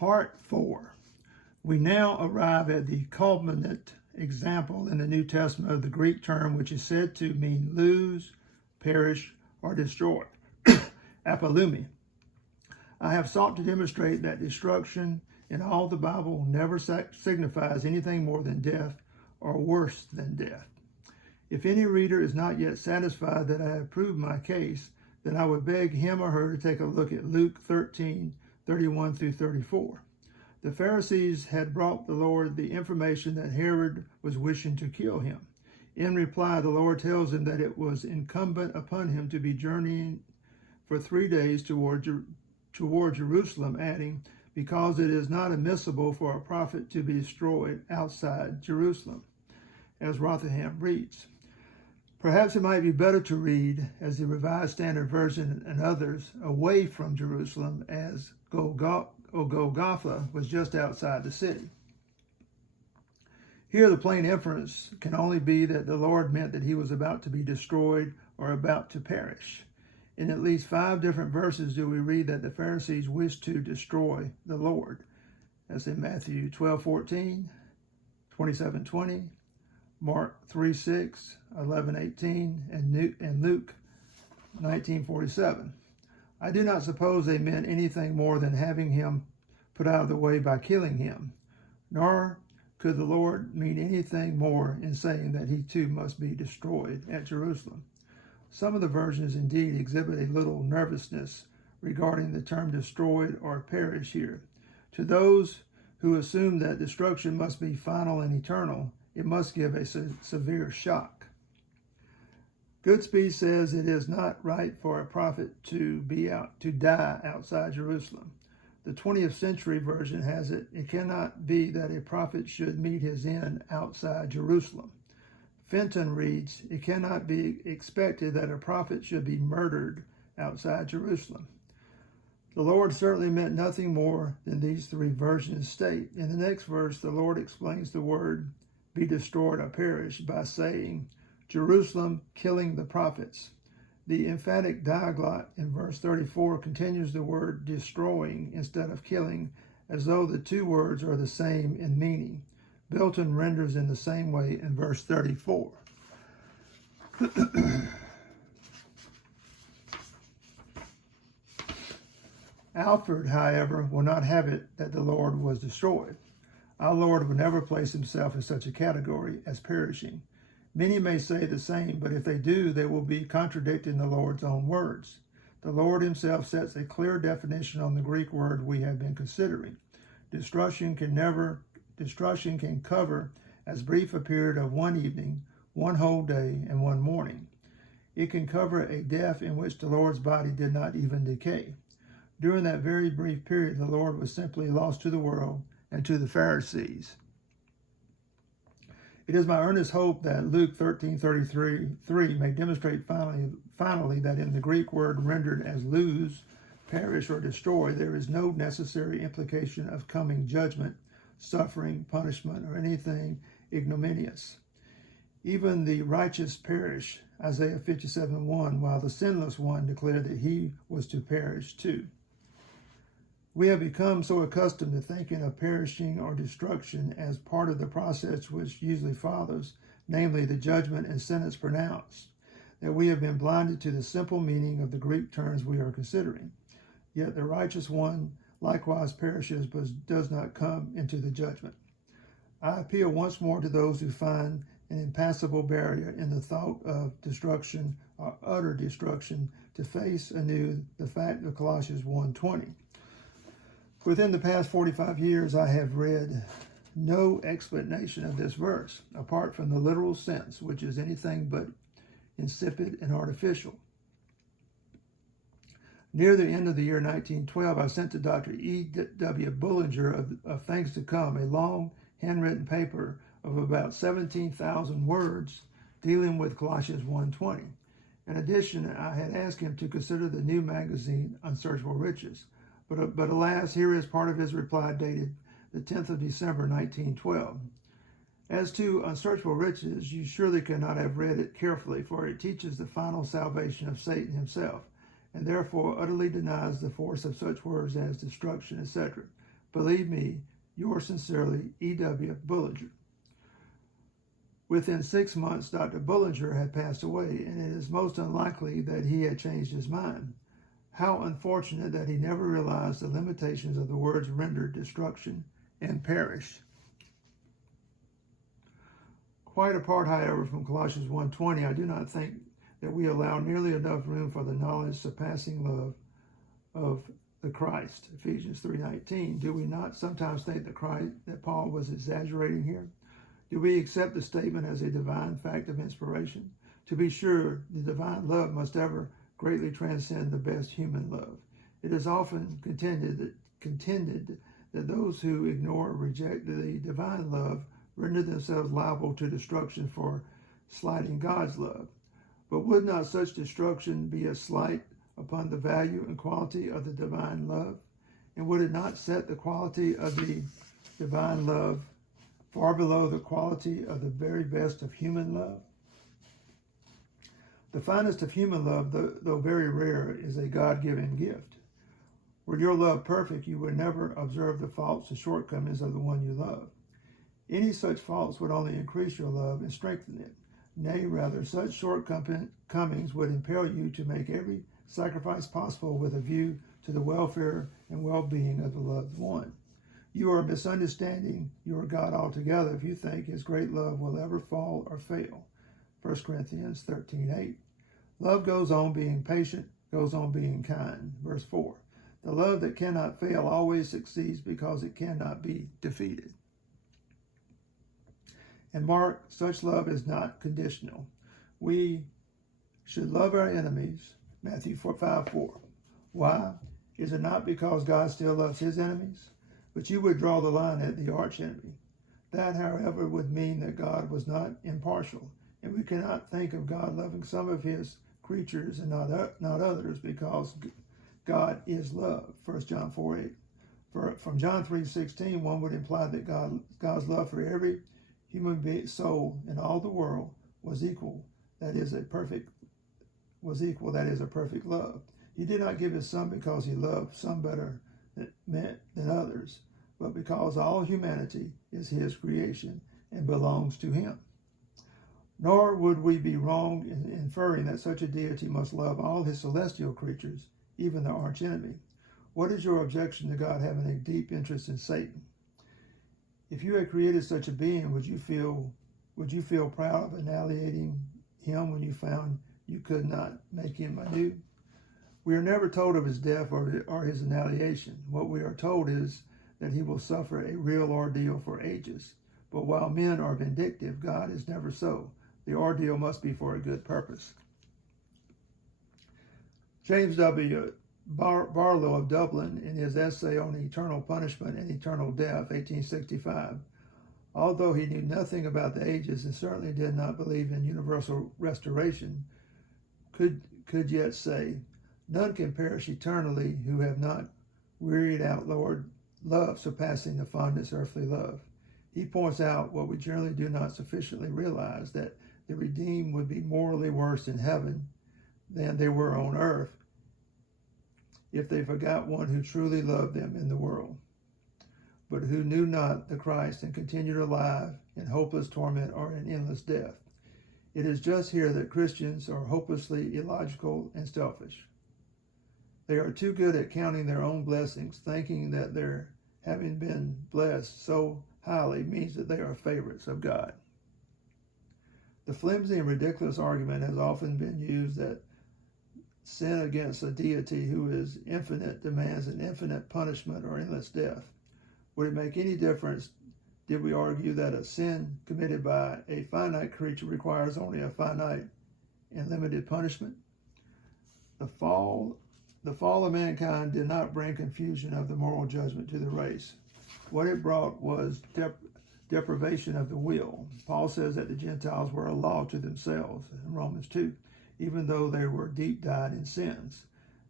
Part 4. We now arrive at the culminant example in the New Testament of the Greek term which is said to mean lose, perish, or destroy. Apolumi. I have sought to demonstrate that destruction in all the Bible never signifies anything more than death or worse than death. If any reader is not yet satisfied that I have proved my case, then I would beg him or her to take a look at Luke 13:31 through 34. The Pharisees had brought the Lord the information that Herod was wishing to kill him. In reply, the Lord tells him that it was incumbent upon him to be journeying for 3 days toward Jerusalem, adding, because it is not admissible for a prophet to be destroyed outside Jerusalem, as Rotherham reads. Perhaps it might be better to read, as the Revised Standard Version and others, away from Jerusalem, as Golgotha was just outside the city. Here the plain inference can only be that the Lord meant that he was about to be destroyed or about to perish. In at least 5 different verses do we read that the Pharisees wished to destroy the Lord. That's in Matthew 12:14, 27:20, Mark 3:6, 11:18, and Luke 19:47. I do not suppose they meant anything more than having him put out of the way by killing him, nor could the Lord mean anything more in saying that he too must be destroyed at Jerusalem. Some of the versions indeed exhibit a little nervousness regarding the term destroyed or perish here. To those who assume that destruction must be final and eternal, it must give a severe shock. Goodspeed says it is not right for a prophet to die outside Jerusalem. The 20th century version has it cannot be that a prophet should meet his end outside Jerusalem. Fenton reads, it cannot be expected that a prophet should be murdered outside Jerusalem. The Lord certainly meant nothing more than these 3 versions state. In the next verse, the Lord explains the word be destroyed or perish by saying, Jerusalem killing the prophets. The emphatic diaglott in verse 34 continues the word destroying instead of killing, as though the 2 words are the same in meaning. Bilton renders in the same way in verse 34. Alford, however, will not have it that the Lord was destroyed. Our Lord would never place himself in such a category as perishing. Many may say the same, but if they do, they will be contradicting the Lord's own words. The Lord himself sets a clear definition on the Greek word we have been considering. Destruction can cover as brief a period of 1 evening, 1 whole day, and 1 morning. It can cover a death in which the Lord's body did not even decay. During that very brief period, the Lord was simply lost to the world and to the Pharisees. It is my earnest hope that Luke 13:33 may demonstrate finally that in the Greek word rendered as lose, perish, or destroy, there is no necessary implication of coming judgment, suffering, punishment, or anything ignominious. Even the righteous perish, Isaiah 57:1, while the sinless one declared that he was to perish too. We have become so accustomed to thinking of perishing or destruction as part of the process which usually follows, namely the judgment and sentence pronounced, that we have been blinded to the simple meaning of the Greek terms we are considering. Yet the righteous one likewise perishes, but does not come into the judgment. I appeal once more to those who find an impassable barrier in the thought of destruction or utter destruction to face anew the fact of Colossians 1:20. Within the past 45 years, I have read no explanation of this verse, apart from the literal sense, which is anything but insipid and artificial. Near the end of the year 1912, I sent to Dr. E.W. Bullinger of Things to Come a long handwritten paper of about 17,000 words dealing with Colossians 1:20. In addition, I had asked him to consider the new magazine, Unsearchable Riches. But alas, here is part of his reply dated the 10th of December, 1912. As to Unsearchable Riches, you surely cannot have read it carefully, for it teaches the final salvation of Satan himself, and therefore utterly denies the force of such words as destruction, etc. Believe me, yours sincerely, E.W. Bullinger. Within 6 months, Dr. Bullinger had passed away, and it is most unlikely that he had changed his mind. How unfortunate that he never realized the limitations of the words rendered destruction and perish. Quite apart, however, from Colossians 1:20, I do not think that we allow nearly enough room for the knowledge surpassing love of the Christ. Ephesians 3:19. Do we not sometimes think that Paul was exaggerating here? Do we accept the statement as a divine fact of inspiration? To be sure, the divine love must ever greatly transcend the best human love. It is often contended that those who ignore or reject the divine love render themselves liable to destruction for slighting God's love. But would not such destruction be a slight upon the value and quality of the divine love? And would it not set the quality of the divine love far below the quality of the very best of human love? The finest of human love, though very rare, is a God-given gift. Were your love perfect, you would never observe the faults and shortcomings of the one you love. Any such faults would only increase your love and strengthen it. Nay, rather, such shortcomings would impel you to make every sacrifice possible with a view to the welfare and well-being of the loved one. You are misunderstanding your God altogether if you think his great love will ever fall or fail. 1 Corinthians 13:8. Love goes on being patient, goes on being kind. Verse 4. The love that cannot fail always succeeds because it cannot be defeated. And mark, such love is not conditional. We should love our enemies. Matthew 5:4. Why? Is it not because God still loves his enemies? But you would draw the line at the archenemy. That, however, would mean that God was not impartial, and we cannot think of God loving some of his creatures and not others, because God is love. 1 John 4:8. From John 3:16, one would imply that God's love for every human soul in all the world was equal. That is a perfect love. He did not give his son because he loved some better than others, but because all humanity is his creation and belongs to him. Nor would we be wrong in inferring that such a deity must love all his celestial creatures, even the archenemy. What is your objection to God having a deep interest in Satan? If you had created such a being, would you feel proud of annihilating him when you found you could not make him anew? We are never told of his death or his annihilation. What we are told is that he will suffer a real ordeal for ages. But while men are vindictive, God is never so. The ordeal must be for a good purpose. James W. Barlow of Dublin, in his essay on eternal punishment and eternal death, 1865, although he knew nothing about the ages and certainly did not believe in universal restoration, could yet say, none can perish eternally who have not wearied out Lord love surpassing the fondest earthly love. He points out what we generally do not sufficiently realize, that the redeemed would be morally worse in heaven than they were on earth if they forgot one who truly loved them in the world, but who knew not the Christ and continued alive in hopeless torment or in endless death. It is just here that Christians are hopelessly illogical and selfish. They are too good at counting their own blessings, thinking that their having been blessed so highly means that they are favorites of God. The flimsy and ridiculous argument has often been used that sin against a deity who is infinite demands an infinite punishment or endless death. Would it make any difference did we argue that a sin committed by a finite creature requires only a finite and limited punishment? The fall of mankind did not bring confusion of the moral judgment to the race. What it brought was deprivation of the will. Paul says that the Gentiles were a law to themselves in Romans 2, even though they were deep dyed in sins.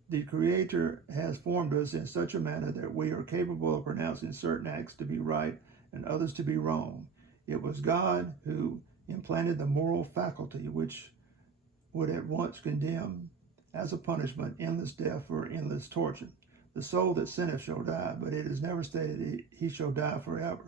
The Creator has formed us in such a manner that we are capable of pronouncing certain acts to be right and others to be wrong. It was God who implanted the moral faculty which would at once condemn as a punishment endless death or endless torture. The soul that sinneth shall die, but it is never stated he shall die forever.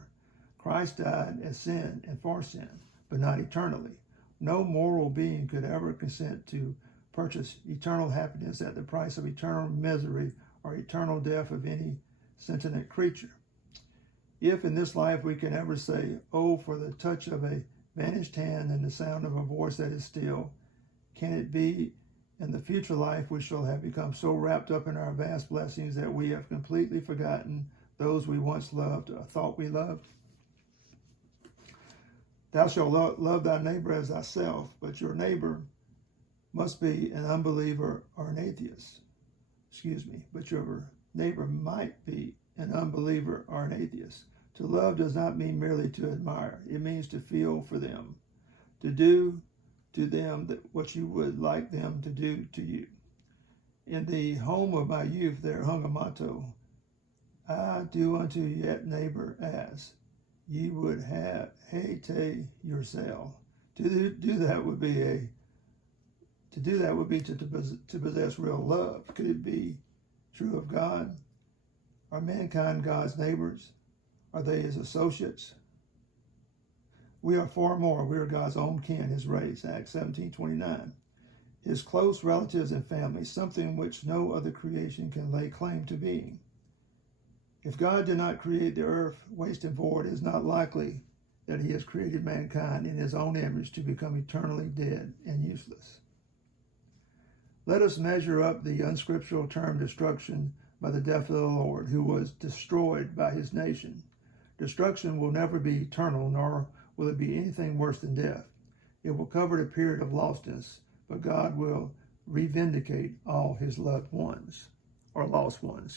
Christ died as sin and for sin, but not eternally. No moral being could ever consent to purchase eternal happiness at the price of eternal misery or eternal death of any sentient creature. If in this life we can ever say, "Oh, for the touch of a vanished hand and the sound of a voice that is still," can it be in the future life we shall have become so wrapped up in our vast blessings that we have completely forgotten those we once loved or thought we loved? Thou shalt love thy neighbor as thyself, but your neighbor must be an unbeliever or an atheist. But your neighbor might be an unbeliever or an atheist. To love does not mean merely to admire. It means to feel for them, to do to them what you would like them to do to you. In the home of my youth there hung a motto, "I do unto yet neighbor as ye would have hate yourself." To do that would be to possess real love. Could it be true of God? Are mankind God's neighbors? Are they his associates? We are far more. We are God's own kin, his race, Acts 17:29. His close relatives and family, something which no other creation can lay claim to being. If God did not create the earth waste and void, it is not likely that he has created mankind in his own image to become eternally dead and useless. Let us measure up the unscriptural term destruction by the death of the Lord, who was destroyed by his nation. Destruction will never be eternal, nor will it be anything worse than death. It will cover the period of lostness, but God will revindicate all his loved ones, or lost ones,